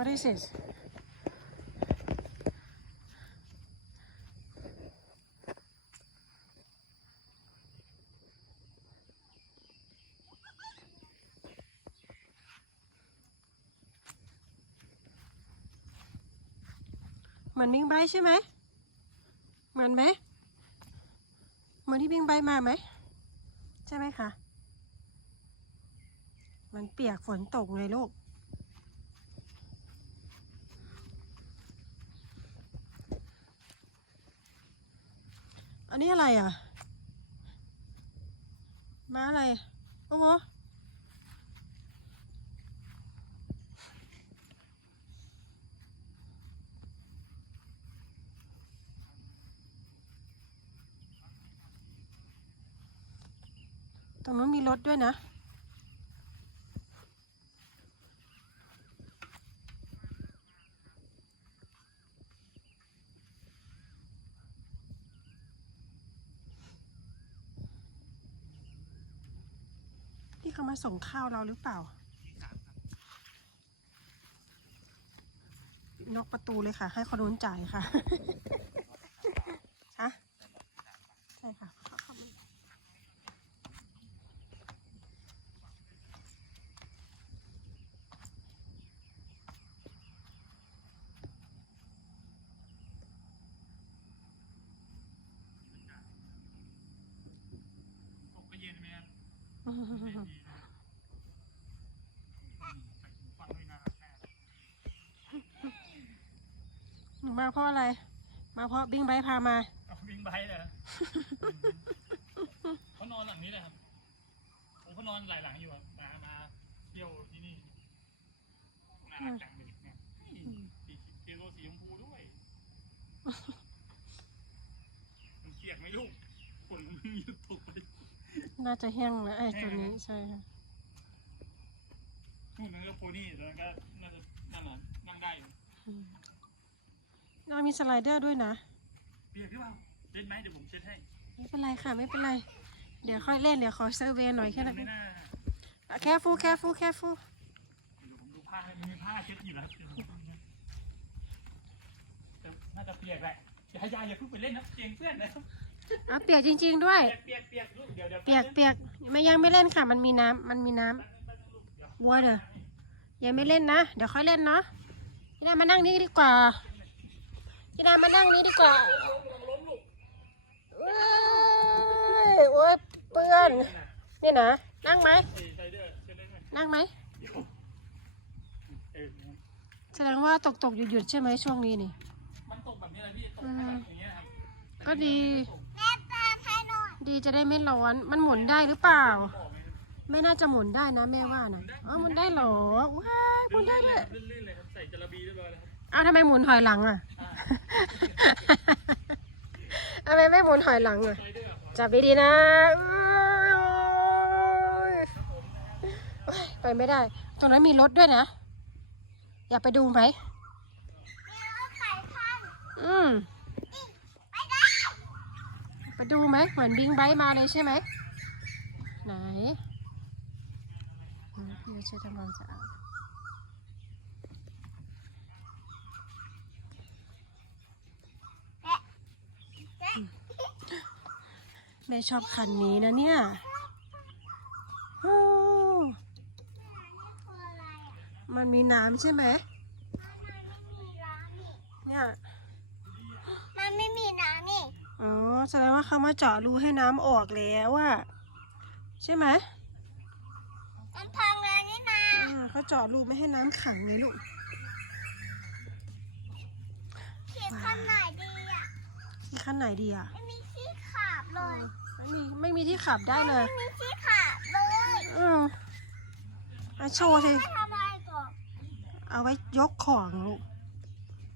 What is this? เหมือนบิงไบใช่ไหมเหมือนไหมเหมือนที่บิงไบมาไหม ใช่ไหมคะ มันเปียกฝนตกไงลูก อันนี้อะไรอะ ม้าอะไร โอ้โหตรงนู้นมีรถด้วยนะ เขามาส่งข้าวเราหรือเปล่า นอกประตูเลยค่ะ ให้เขาโดนจ่ายค่ะฮะใช่ค่ะเข้าเข้ามา ตกก็เย็นไหมครับ อืม เย็นดีนะใส่หูฟังด้วยน่ารักแน่ มา เพราะอะไร มาเพราะบิ้งไบค์พามา เอาวิ่งไบค์เลยเหรอเขานอนหลังนี้เลยครับผมเขานอนหลายหลังอยู่อะมามาเที่ยวที่นี่น่ารักจังเลยเนี่ยสีเทโลสีชมพูด้วย มันเปียกไหมลูกฝนมันหยุดตกไปน่าจะแห้งแล้วไอ้ตัวนี้ใช่ค่ะ นู่นนั่นก็โพนี่แล้วก็น่าจะนั่นแหละนั่งได้อยู่ อืมเรา มีสไลเดอร์ด้วยนะ เปียกหรือเปล่าเล่นไหมเดี๋ยวผมเช็ดให้ไม่เป็นไรค่ะไม่เป็นไร เดี๋ยวค่อยเล่นเดี๋ยวขอเซอร์เวย์หน่อยแค่นั้นไม่น่าแค่ฟูแค่ฟูแค่ฟูเดี๋ยวผมดูผ้าให้มีผ้าเช็ดอยู่แล้วแต่น่าจะเปียกแหละอย่าให้ยายอย่าเพิ่งไปเล่นนะเตียงเพื่อนนะครับอะเปียกจริง ๆ ด้วยเปียกเปียกเปียกลูกเดี๋ยวเดี๋ยวเปียกเปียกไม่ยังไม่เล่นค่ะ มันมีน้ำมันมีน้ำวัวเด้อยังไม่เล่นนะ เดี๋ยวค่อยเล่นเนาะพี่ดามานั่งนี่ดีกว่า พี่ดามานั่งนี้ดีกว่าเอ้ยโอ้ยเปื้อนนี่นะนั่งไหมใส่เด้อเช็ดได้ไหมนั่งไหมเดี๋ยวเออแสดงว่าตกตกๆหยุดหยุดๆใช่ไหมช่วงนี้นี่มันตกแบบนี้เลยพี่ตกแบบอย่างเงี้ยครับก็ดี ดีจะได้ไม่ร้อน มันหมุนได้หรือเปล่าบอกไหมครับไม่น่าจะหมุนได้นะแม่ว่านะอ๋อหมุนได้เหรอว้ายหมุนได้เลยลื่นๆเลยครับใส่จระบีเรียบร้อยแล้วครับเอาทำไมหมุนถอยหลังอะทำไมไม่หมุนถอยหลังอะใส่เด้อครับจับดีๆนะเอ้ยโอ้ยไปไม่ได้ ตรงนั้นมีรถด้วยนะ อยากไปดูไหมอืมไปดูไหมเหมือนบิงไบค์มาเลยใช่ไหมไหนอืมพี่จะเช็ดทำความสะอาด แม่ชอบคันนี้นะเนี่ยโอ้มันมีน้ำใช่ไหมเนี่ยมันไม่มีน้ำนี่อ๋อแสดงว่าเขามาเจาะรูให้น้ำออกแล้วอะใช่ไหมมันพังแล้วนี่นาอ่าเขาเจาะรูไม่ให้น้ำขังเลยลูกขี่คันไหนดีอะที่ขั้นไหนดีอะไม่มีที่ขับเลย ไม่มีไม่มีที่ขับได้เลยไม่มีที่ขับเลยอืมมาโชว์สิไม่ทำอะไรก่อนเอาไว้ยกของลูก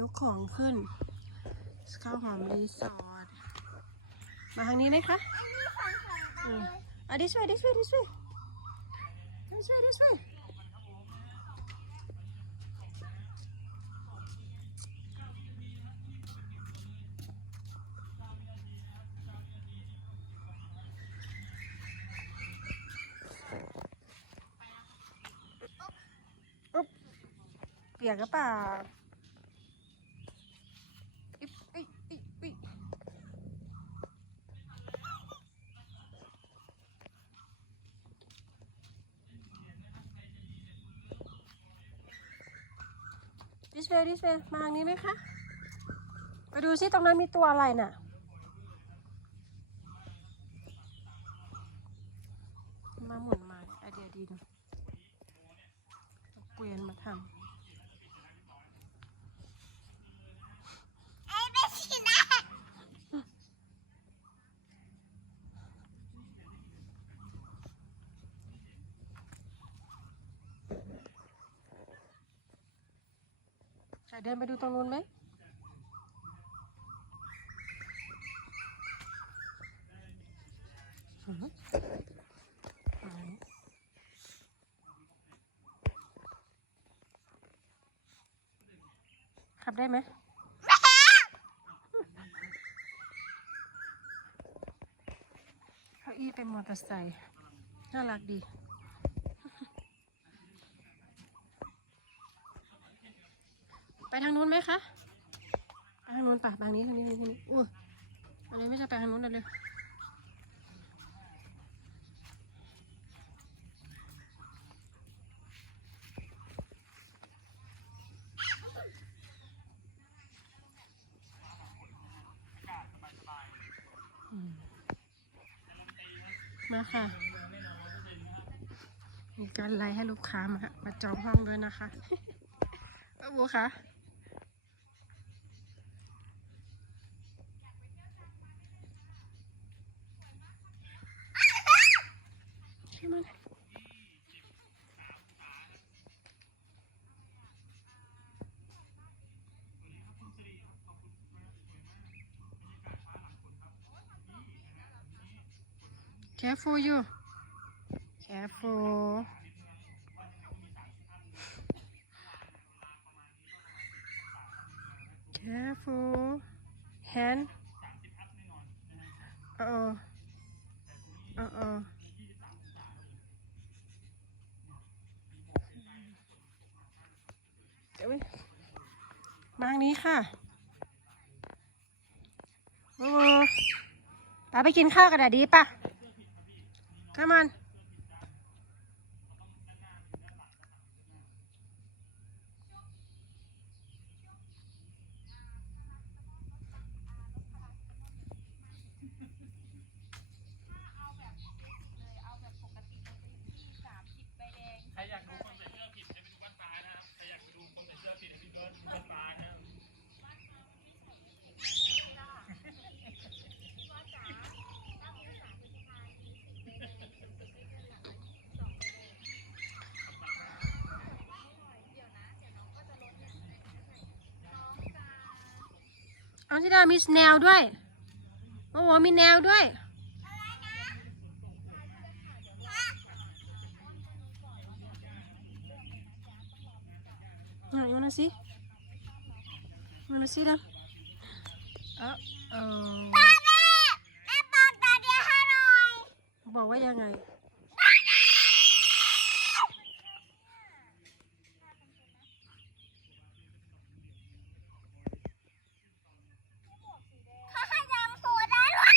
ยกของขึ้นข้าวหอมรีสอร์ทมาทางนี้ไหมคะอันนี้ขันขันกันเลย อะ this way this way this way this way this way เปียกหรือเปล่าอิ๊บอิ๊บอิ๊บอิ๊บดิสเวดิสเวมาทางนี้ไหมคะไปดูซิตรงนั้นมีตัวอะไรน่ะ มาหมุนมาไอเดียดีนะเอาเกวียนมาทไอ้เป็นสีหน้าำจะ เดินไปดูตรงนู้นไหมขับได้ไหมเก้าอี้เป็นมอเตอร์ไซค์น่ารักดี ไปทางนู้นไหมคะไปทางนู้นป่ะบางนี้ทางนี้ทางนี้ทางนี้อุ้ยอะไรไม่ใช่ไปทางนู้นเลยอืมมาค่ะ มีการไลน์ให้ลูกค้ามามาจองห้องด้วยนะคะเออบัวคะ ใช่ไหมยแคฟู you careful careful hand เออเอุ้ยมางนี้ค่ะโอ้ตาไปกินข้าวกันดีป่ะข้ามัน ใครอยากดูคนใส่เสื้อผิดให้ไปดูบ้านฟ้านะครับ ใครอยากไปดูคนใส่เสื้อผิดให้ไปดูบ้านฟ้านะครับ เอาที่ดามีแนวด้วย โอ้โห มีแนวด้วยอะโยนมาสิโยนมาสิดาเออเออแม่แม่ปอกตาเดียวให้หน่อยบอกว่ายังไง เขาให้จำหัวได้ด้วย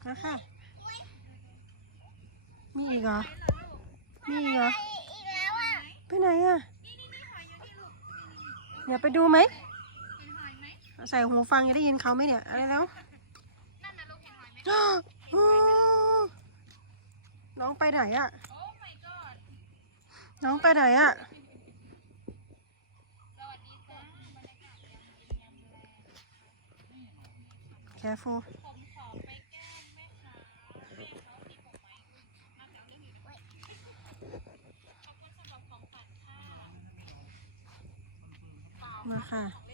นะค่ะ มีอีกเหรอ มีอีกเหรอไปอีกแล้วอะไปไหนอะ เดี๋ยวไปดูไหม ใส่หูฟังจะได้ยินเขาไหมเนี่ย อะไรแล้วนั่นนะลูกเห็นหอยไหมอ๋อน้องไปไหนอะโอ้ my god น้องไปไหนอะสวัสดีจ้าบรรยากาศยามเย็นยามแล careful มาค่ะ